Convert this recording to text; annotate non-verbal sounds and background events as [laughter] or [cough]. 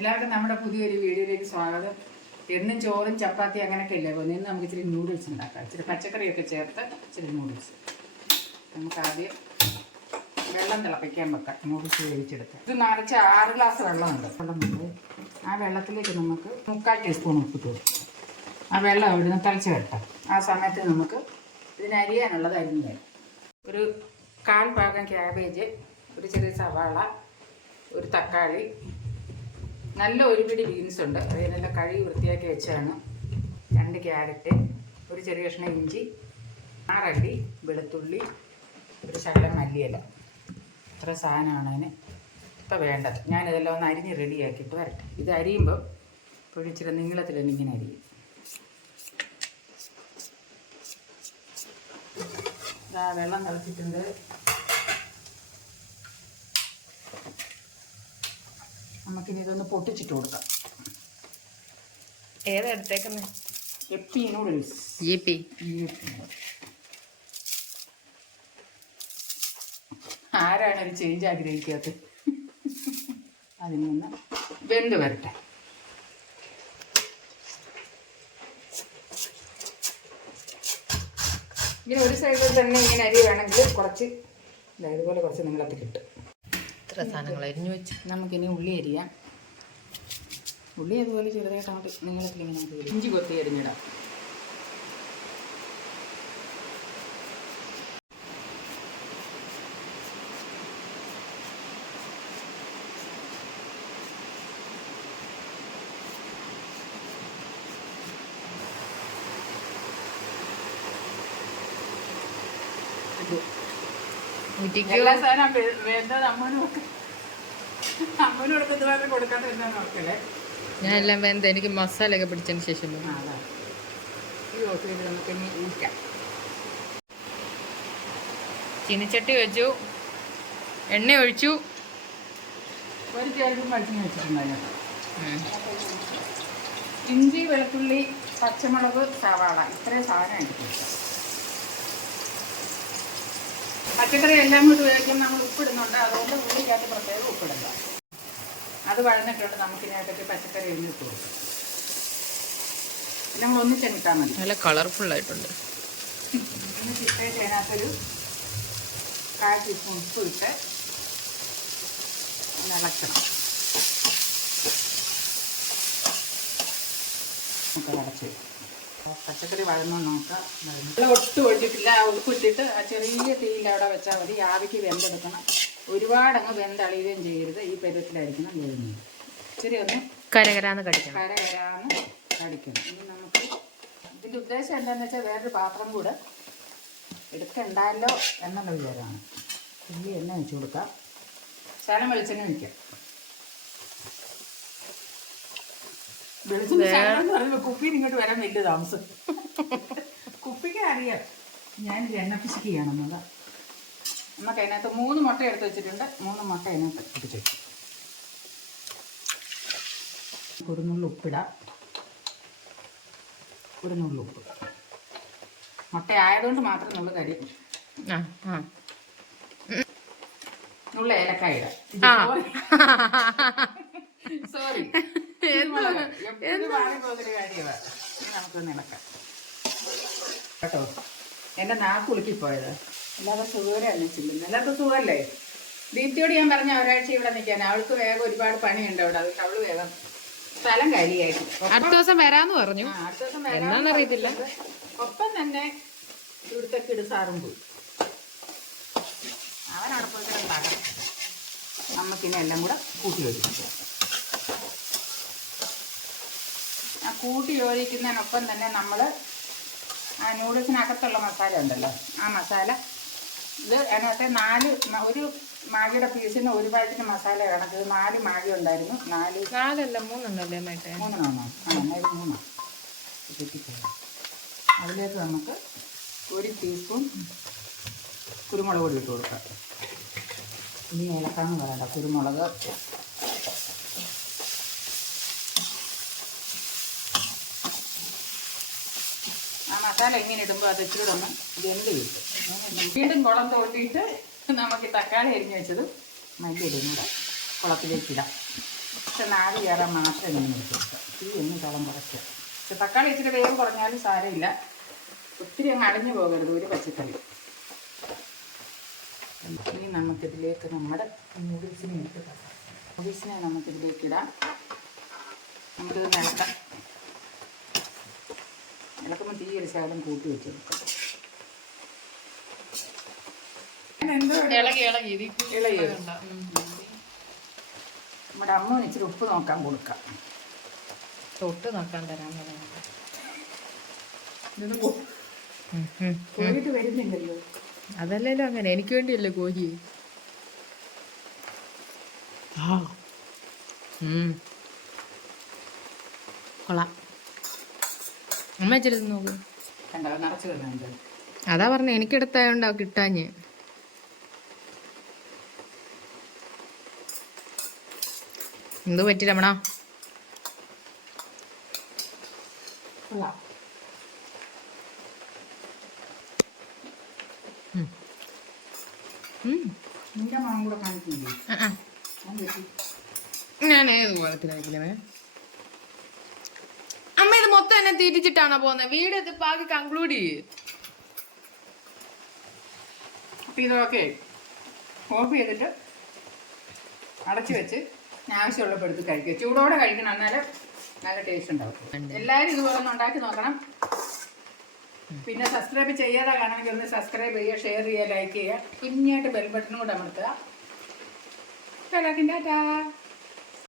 എല്ലാവർക്കും നമ്മുടെ പുതിയൊരു വീഡിയോയിലേക്ക് സ്വാഗതം. എന്നും ചോറും ചപ്പാത്തി അങ്ങനെയൊക്കെ ഇല്ലേ? പോകുന്നത് ഇന്ന് നമുക്ക് ഇച്ചിരി നൂഡിൽസ് ഉണ്ടാക്കാം. ഇച്ചിരി പച്ചക്കറിയൊക്കെ ചേർത്ത് ഇച്ചിരി നൂഡിൽസ് നമുക്ക് ആദ്യം വെള്ളം തിളപ്പിക്കാൻ വെക്കാം. നൂഡിൽസ് വേവിച്ചെടുക്കാം ഇത് നിറച്ച് ആറ് ഗ്ലാസ് വെള്ളമുണ്ട്. വെള്ളമുണ്ട് ആ വെള്ളത്തിലേക്ക് നമുക്ക് മുക്കാൽ ടീസ്പൂൺ ഉപ്പ് തോന്നും ആ വെള്ളം ഇവിടുന്ന് തിളച്ച് വരട്ടാം. ആ സമയത്ത് നമുക്ക് ഇതിന് അരിയാനുള്ളത് അരിഞ്ഞ് ഒരു കാൽ ഭാഗം ക്യാബേജ് ഒരു ചെറിയ സവാള ഒരു തക്കാളി നല്ല ഒരു പിടി ബീൻസ് ഉണ്ട് അതിനെല്ലാം കഴുകി വൃത്തിയാക്കി വെച്ചാണ് രണ്ട് ക്യാരറ്റ് ഒരു ചെറിയ കഷ്ണം ഇഞ്ചി ആറല്ലി വെളുത്തുള്ളി ഒരു ശകലം മല്ലിയില. ഇത്ര സാധനമാണ് അതിന് ഇപ്പം വേണ്ടത്. ഞാനിതെല്ലാം ഒന്ന് അരിഞ്ഞ് റെഡിയാക്കിയിട്ട് വരട്ടെ. ഇത് അരിയുമ്പോൾ പൊഴിച്ചിട്ട് നീളത്തിൽ തന്നെ ഇങ്ങനെ അരിയും. വെള്ളം തിളച്ചിട്ടുണ്ട്. നമുക്കിനി ഇതൊന്ന് പൊട്ടിച്ചിട്ട് കൊടുക്കാം. ഏതാ എടുത്തേക്കുന്നത് എപ്പി നൂഡിൽസ് ജി പി. ആരാണ് ഒരു ചേഞ്ച് ആഗ്രഹിക്കാത്തത്? അതിൽ നിന്ന് വെന്ത് വരട്ടെ. ഇങ്ങനെ ഒരു സൈഡിൽ തന്നെ ഇങ്ങനെ അരി വേണമെങ്കിൽ കുറച്ച് ഇതുപോലെ കുറച്ച് നീളത്തിൽ കിട്ടും. ഇത്ര സാധനങ്ങൾ അരിഞ്ഞു വെച്ച്. നമുക്കിനി ഉള്ളി അരിയാം. ഉള്ളി അതുപോലെ ചെറുതായിട്ട് അങ്ങോട്ട് നീളത്തിൽ ഇങ്ങനെ നമുക്ക് ഇടും. ഇഞ്ചി കൊത്തി അരിഞ്ഞിടാം. ഊറ്റിക്കോ എല്ലാ സാധനം വേ- വേണ്ടത് അമ്മനും അമ്മനും കൊടുത്തത് മാത്രം കൊടുക്കാതെ നോക്കല്ലേ ഞാൻ എല്ലാം വേണ്ട എനിക്ക് മസാല ഒക്കെ പിടിച്ചതിന് ശേഷം ചീനച്ചട്ടി ഈ നമുക്ക് ഇനി ഊറ്റാം ചീനിച്ചട്ടി വെച്ചു. എണ്ണ ഒഴിച്ചു. ഒരു ചേർക്കും പഠിച്ചു വെച്ചിട്ടുണ്ടായിരുന്നു ഇഞ്ചി വെളുത്തുള്ളി പച്ചമുളക് സവാള. ഇത്രയും സാധനം പച്ചക്കറി എല്ലാം കൂടി ഉപയോഗിക്കാൻ നമ്മൾ ഉപ്പിടുന്നുണ്ട്. അതുകൊണ്ട് ഉള്ളിക്കകത്ത് പ്രത്യേകം ഉപ്പിടുക അത് വഴന്നിട്ടുണ്ട്. നമുക്ക് ഇതിനകത്തേക്ക് പച്ചക്കറി ഇട്ട് കൊടുക്കും. നമ്മൾ ഒന്നിച്ചെണ്ണിട്ടാൽ മതി. നല്ല കളർഫുൾ ആയിട്ടുണ്ട്. എന്നിട്ട് ഇട്ടേക്ക് അതിനകത്തൊരു കാൽ ടീസ്പൂൺ ഉപ്പ് ഇട്ട് ഒന്ന് ഇളക്കണം. നമുക്ക് അടച്ചു വെക്കാം. അപ്പോൾ പച്ചക്കറി വഴന്നു നോക്കാം. വെള്ളം ഒട്ടും ഒഴിച്ചിട്ടില്ല. ആ ഉപ്പ് ഇട്ടിട്ട് ആ ചെറിയ തീയിൽ അവിടെ വെച്ചാൽ മതി. ആവിക്ക് വെന്തെടുക്കണം. ഒരുപാട് അങ്ങ് വെന്തളിയുകയും ചെയ്യരുത്. ഈ പരുവത്തിലായിരിക്കണം വേവുന്നത് ഇച്ചിരി ഒന്ന് കരകരാന്ന് കടിക്കണം. കരകരാന്ന് കടിക്കണം. ഇനി നമുക്ക് ഇതിന്റെ ഉദ്ദേശം എന്താണെന്ന് വെച്ചാൽ വേറൊരു പാത്രം കൂടെ എടുക്കണ്ടല്ലോ എന്നുള്ള വിചാരമാണ്. ഉള്ളി എണ്ണ വെച്ച് കൊടുക്കാം. ശകലം വെളിച്ചെണ്ണ ഒഴിക്കാം. കുപ്പിയിൽ ഇങ്ങോട്ട് വരാൻ വലിയ താമസം. കുപ്പിക്ക് അറിയാം ഞാൻ എണ്ണ പിശിക്കുകയാണെന്നത് നമുക്ക് അതിനകത്ത് മൂന്ന് മുട്ട എടുത്ത് വെച്ചിട്ടുണ്ട്. മൂന്ന് മുട്ട അതിനകത്ത് ഇട്ടിട്ട് വെച്ചു ഒരു ഉപ്പിടാം. കുരുന്നുള്ളി ഉപ്പ് മുട്ട ആയതുകൊണ്ട് മാത്രം നുള്ളു കരി നുള്ള ഏലക്കായ ഇടാം. സോറി [laughs] നമുക്കൊന്ന് ഇളക്കാം കേട്ടോ? എന്റെ നാക്ക് പോയത് അല്ലാതെ സുഖകരമല്ല ചെല്ലുന്നത് എല്ലാവർക്കും സുഖമല്ലേ? ദീപ്തിയോട് ഞാൻ പറഞ്ഞ ഒരാഴ്ച ഇവിടെ നിൽക്കാൻ. അവൾക്ക് വേഗം ഒരുപാട് പണിയുണ്ട് അവിടെ. അതുകൊണ്ട് അവൾ വേഗം സ്ഥലം കാര്യമായിട്ട് അടുത്ത ദിവസം വരാന്ന് പറഞ്ഞു. അറിയത്തില്ല അടുത്ത ദിവസം. ഒപ്പം തന്നെ ഇവിടുത്തെ കിടുസാറും പോയി. അവൻ പോയി നമ്മക്കിനെല്ലാം നമുക്കിനി എല്ലാം കൂടെ കൂട്ടി യോജിക്കാം ആ കൂട്ടി യോജിക്കുന്നതിനൊപ്പം തന്നെ നമ്മൾ ആ നൂഡിൽസിനകത്തുള്ള മസാല ഉണ്ടല്ലോ ആ മസാല ഇത് അതിനകത്തെ നാല് ഒരു മാഗിയുടെ പീസിന് ഒരു പാക്കറ്റ് മസാല കണക്ക് നാല് മാഗി ഉണ്ടായിരുന്നു നാല് നാലല്ല മൂന്നുണ്ടല്ലേ മേട്ടെ? മൂന്നാണോ ആ എന്നായത് മൂന്നാണ് അതിലേക്ക് നമുക്ക് ഒരു ടീസ്പൂൺ കുരുമുളക് പൊടി ഇട്ട് കൊടുക്കാം. ഇനി ഏലക്കാന്ന് പറയണ്ട കുരുമുളക് ആ മസാല ഇങ്ങനെ ഇടുമ്പോൾ അത് ഇച്ചിരി ഒന്ന് വെന്ത് കിട്ടും വീണ്ടും കുളം തോട്ടിയിട്ട് നമുക്ക് തക്കാളി അരിഞ്ഞ് വെച്ചത് മല്ലി കൂടെ. കുളത്തിലേക്ക് ഇടാം. പക്ഷെ നാല് കയറാൻ മാത്രമേ ഇങ്ങനെ എടുക്കാം തീ ഒന്ന് കളം കുറയ്ക്കുക പക്ഷെ തക്കാളി ഇച്ചിരി വേഗം കുറഞ്ഞാലും സാരമില്ല. ഒത്തിരി അങ്ങ് അടഞ്ഞു പോകരുത് ഒരു പച്ചക്കറി. ഇനി നമുക്കിതിലേക്ക് നമ്മുടെ നൂഡിൽസിനെ എടുത്ത് നൂഡിൽസിനെ നമുക്കിതിലേക്ക് ഇടാം. നമുക്കിത് നിലക്കാം ഇളക്കുമ്പോൾ തീ ഒരു ശകലം കൂട്ടി വെച്ചു ഇളകി? നമ്മുടെ അമ്മ ഇച്ചിരി ഉപ്പ് നോക്കാൻ കൊടുക്കാം. തൊട്ട് നോക്കാൻ തരാൻ വരുന്നില്ലല്ലോ. അതല്ലല്ലോ അങ്ങനെ. എനിക്ക് വേണ്ടിയല്ലേ കോഴി. കൊള്ളാം. അമ്മ ഇച്ചിരി തിന്ന് നോക്ക് അതാ പറഞ്ഞ എനിക്കെടുത്തായോണ്ടാ കിട്ടാഞ്ഞ്. എന്ത് പറ്റി രമണ? കൊള്ളാം. ഉം. നിന്റെ മണം കൂടെ കാണിക്കില്ലേ ആ, ആ. ഞാൻ വെട്ടി ഞാൻ ഏത് കോലത്തിലായിരിക്കലേ അമ്മ ഇത് മൊത്തം എന്നെ തിരിച്ചിട്ടാണോ പോകുന്നത് വീട് ഇത് പാകി കൺക്ലൂഡ് ചെയ്യ്. ഇതൊക്കെ ഓഫ് ചെയ്തിട്ട് അടച്ചു വെച്ച് ആവശ്യമുള്ളപ്പോൾ എടുത്ത് കഴിക്കുക. ചൂടോടെ കഴിക്കണം എന്നാലേ നല്ല ടേസ്റ്റ് ഉണ്ടാവും. എല്ലാവരും ഇതുപോലെ ഒന്ന് ഉണ്ടാക്കി നോക്കണം. പിന്നെ സബ്സ്ക്രൈബ് ചെയ്യാതെ കാണണമെങ്കിൽ ഒന്ന് സബ്സ്ക്രൈബ് ചെയ്യുക ഷെയർ ചെയ്യുക ലൈക്ക് ചെയ്യുക. കുഞ്ഞായിട്ട് ബെൽ ബട്ടണും കൂടെ അമർത്തുക. ടാറ്റാ.